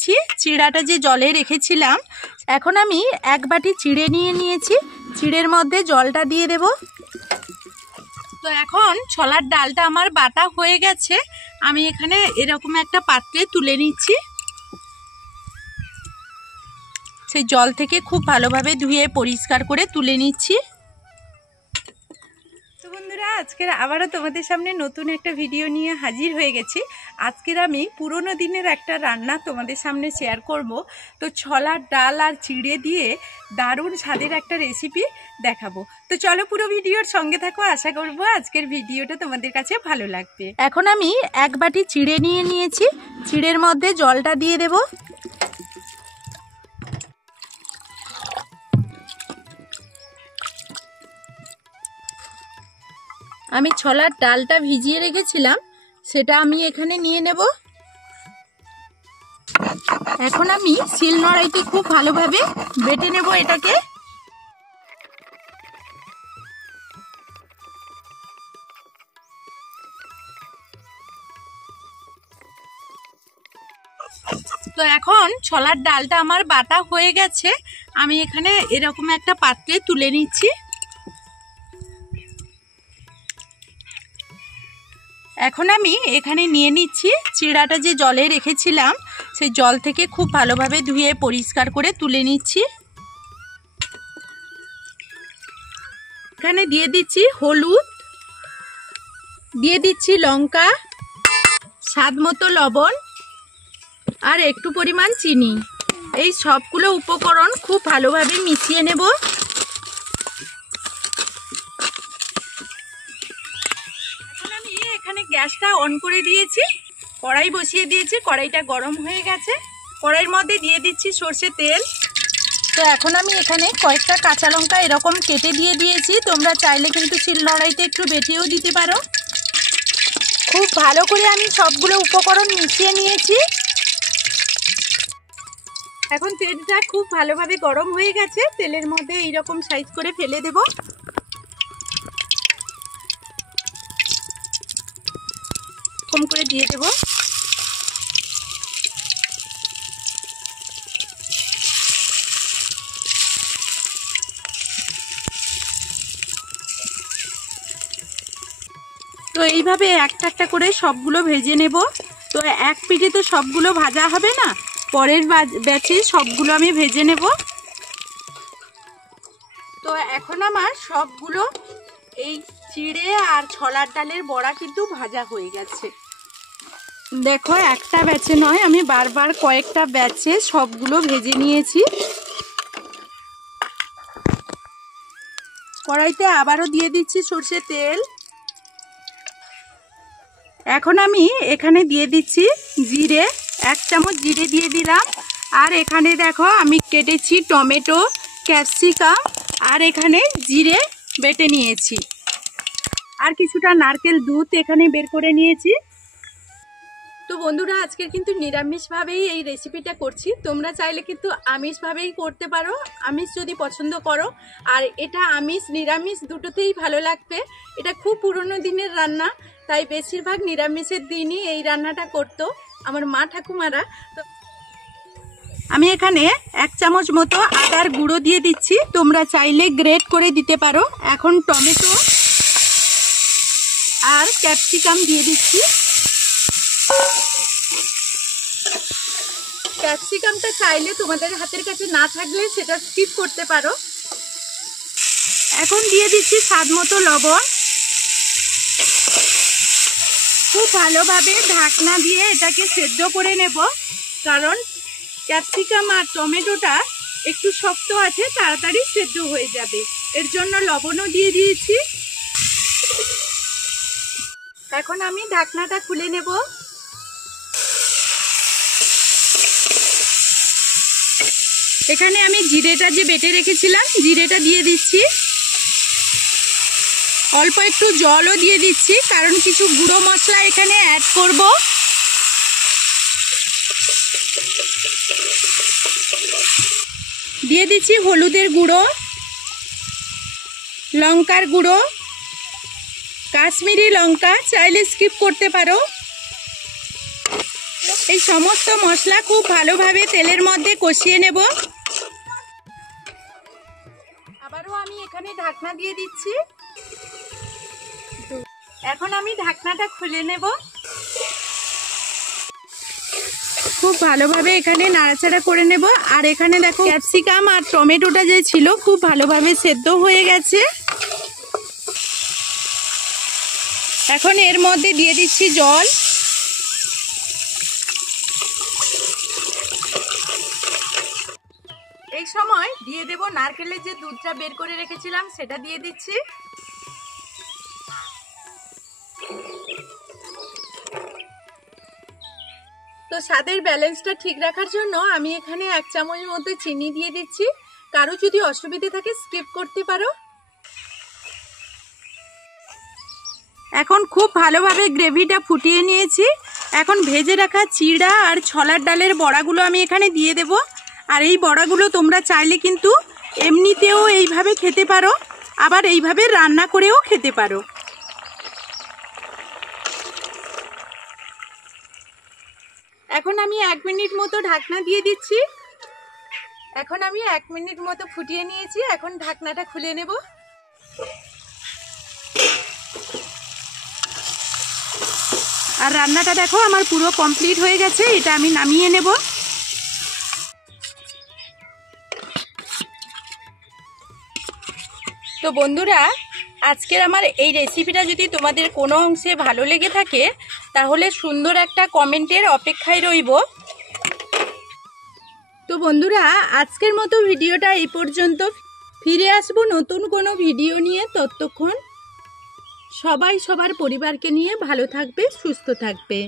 নিয়েছি চিড়াটা যে জলে রেখেছিলাম। এখন আমি এক বাটি চিড়ে নিয়ে নিয়েছি, চিড়ের মধ্যে জলটা দিয়ে দেব। তো এখন ছোলার ডালটা আমার বাটা হয়ে গেছে, আমি এখানে এরকম একটা পাত্রে তুলে নিচ্ছি। সেই জল থেকে খুব ভালোভাবে ধুয়ে পরিষ্কার করে তুলে নিচ্ছি। তো বন্ধুরা, আজকের আবারও তোমাদের সামনে নতুন একটা ভিডিও নিয়ে হাজির হয়ে গেছি। আজকের আমি পুরনো দিনের একটা রান্না তোমাদের সামনে শেয়ার করব। তো ছোলার ডাল আর চিড়ে দিয়ে দারুণ স্বাদের একটা রেসিপি দেখাবো। তো চলো পুরো ভিডিওর সঙ্গে থাকো, আশা করব আজকের ভিডিওটা তোমাদের কাছে ভালো লাগবে। এখন আমি এক বাটি চিড়ে নিয়ে নিয়েছি, চিড়ের মধ্যে জলটা দিয়ে দেব। আমি ছোলার ডালটা ভিজিয়ে রেখেছিলাম, সেটা আমি এখানে নিয়ে নেব। এখন আমি শিলনোড়াইতে খুব ভালোভাবে বেটে নেব এটাকে। তো এখন ছোলার ডালটা আমার বাটা হয়ে গেছে, আমি এখানে এরকম একটা পাত্রে তুলে নিচ্ছি। এখন আমি এখানে নিয়ে নিচ্ছি চিড়াটা যে জলে রেখেছিলাম, সেই জল থেকে খুব ভালোভাবে ধুয়ে পরিষ্কার করে তুলে নিচ্ছি। এখানে দিয়ে দিচ্ছি হলুদ, দিয়ে দিচ্ছি লঙ্কা, স্বাদ মতো লবণ আর একটু পরিমাণ চিনি। এই সবগুলো উপকরণ খুব ভালোভাবে মিশিয়ে নেব। এখানে গ্যাসটা অন করে দিয়েছি, কড়াই বসিয়ে দিয়েছি, কড়াইটা গরম হয়ে গেছে। কড়াইয়ের মধ্যে দিয়ে দিচ্ছি সর্ষের তেল। তো এখন আমি এখানে কয়েকটা কাঁচা লঙ্কা এরকম কেটে দিয়ে দিয়েছি, তোমরা চাইলে কিন্তু শিলনোড়াইতে একটু বেটেও দিতে পারো। খুব ভালো করে আমি সবগুলো উপকরণ মিশিয়ে নিয়েছি। এখন তেলটা খুব ভালোভাবে গরম হয়ে গেছে, তেলের মধ্যে এইরকম সাইজ করে ফেলে দেব। কম করে দিয়ে দেব। তো এইভাবে একটা একটা করে সবগুলো ভেজে নেব। তো এক পিঠে তো সবগুলো ভাজা হবে না, পরের ব্যাচে সবগুলো আমি ভেজে নেব। তো এখন আমার সবগুলো এই চিড়ে আর ছোলার ডালের বড়া কিন্তু ভাজা হয়ে গেছে। দেখো, একটা ব্যাচে নয়, আমি বারবার কয়েকটা ব্যাচে সবগুলো ভেজে নিয়েছি। কড়াইতে আবারও দিয়ে দিচ্ছি সর্ষের তেল। এখন আমি এখানে দিয়ে দিচ্ছি জিরে, 1 চামচ জিরে দিয়ে দিলাম। আর এখানে দেখো আমি কেটেছি টমেটো, ক্যাপসিকাম আর এখানে জিরে বেটে নিয়েছি। আর কিছুটা নারকেল দুধ এখানে বের করে নিয়েছি। তো বন্ধুরা, আজকে কিন্তু নিরামিষভাবেই এই রেসিপিটা করছি, তোমরা চাইলে কিন্তু আমিষভাবেই করতে পারো, আমিষ যদি পছন্দ করো। আর এটা আমিষ নিরামিষ দুটোতেই ভালো লাগবে। এটা খুব পুরনো দিনের রান্না, তাই বেশিরভাগ নিরামিষের দিনই এই রান্নাটা করতো আমার মা ঠাকুমারা। তো আমি এখানে 1 চামচ মতো আদার গুঁড়ো দিয়ে দিচ্ছি, তোমরা চাইলে গ্রেট করে দিতে পারো। এখন টমেটো আর ক্যাপসিকাম দিয়ে দিচ্ছি। ক্যাপসিকামটা চাইলে তোমাদের হাতের কাছে না থাকলে সেটা স্কিপ করতে পারো। এখন দিয়ে দিচ্ছি স্বাদ মতো লবণ। খুব ভালোভাবে ঢাকনা দিয়ে এটাকে সেদ্ধ করে নেব, কারণ ক্যাপসিকাম আর টমেটোটা একটু শক্ত আছে, তাড়াতাড়ি সেদ্ধ হয়ে যাবে, এর জন্য লবণও দিয়ে দিয়েছি। এখন আমি ঢাকনাটা খুলে নেব। এখানে আমি জিরেটা যে বেটে রেখেছিলাম, জিরেটা দিয়ে দিচ্ছি। অল্প একটু জলও দিয়ে দিচ্ছি, কারণ কিছু গুঁড়ো মশলা এখানে অ্যাড করব। দিয়ে দিচ্ছি হলুদের গুঁড়ো, লঙ্কার গুঁড়ো, কাশ্মীরি লঙ্কা চাইলে স্কিপ করতে পারো, এই সমস্ত মশলা খুব ভালোভাবে তেলের মধ্যে কষিয়ে নেব। আবারও আমি এখানে ঢাকনা দিয়ে দিচ্ছি। এখন আমি ঢাকনাটা খুলে নেব। খুব ভালোভাবে এখানে নাড়াচাড়া করে নেব। আর এখানে দেখো ক্যাপসিকাম আর টমেটোটা যে ছিল খুব ভালোভাবে সেদ্ধ হয়ে গেছে। এখন এর মধ্যে দিয়ে দিচ্ছি জল। এই সময় দিয়ে দেব নারকেলের যে দুধটা বের করে রেখেছিলাম সেটা দিয়ে দিচ্ছি। তো স্বাদের ব্যালেন্সটা ঠিক রাখার জন্য আমি এখানে 1 চামচ মতো চিনি দিয়ে দিচ্ছি। কারো যদি অসুবিধে থাকে স্কিপ করতে পারো। এখন খুব ভালোভাবে গ্রেভিটা ফুটিয়ে নিয়েছি। এখন ভেজে রাখা চিড়া আর ছোলার ডালের বড়াগুলো আমি এখানে দিয়ে দেব। আর এই বড়াগুলো তোমরা চাইলে কিন্তু এমনিতেও এইভাবে খেতে পারো, আবার এইভাবে রান্না করেও খেতে পারো। এখন আমি 1 মিনিট মতো ঢাকনা দিয়ে দিচ্ছি। এখন আমি 1 মিনিট মতো ফুটিয়ে নিয়েছি। এখন ঢাকনাটা খুলে নেব। আর রান্নাটা দেখো আমার পুরো কমপ্লিট হয়ে গেছে। এটা আমি নামিয়ে নেব। তো বন্ধুরা, আজকের আমার এই রেসিপিটা যদি তোমাদের কোনো অংশে ভালো লেগে থাকে তাহলে সুন্দর একটা কমেন্টের অপেক্ষায় রইব। তো বন্ধুরা, আজকের মতো ভিডিওটা এই পর্যন্ত। ফিরে আসবো নতুন কোনো ভিডিও নিয়ে। ততক্ষণ সবাই সবার পরিবারকে নিয়ে ভালো থাকবে, সুস্থ থাকবে।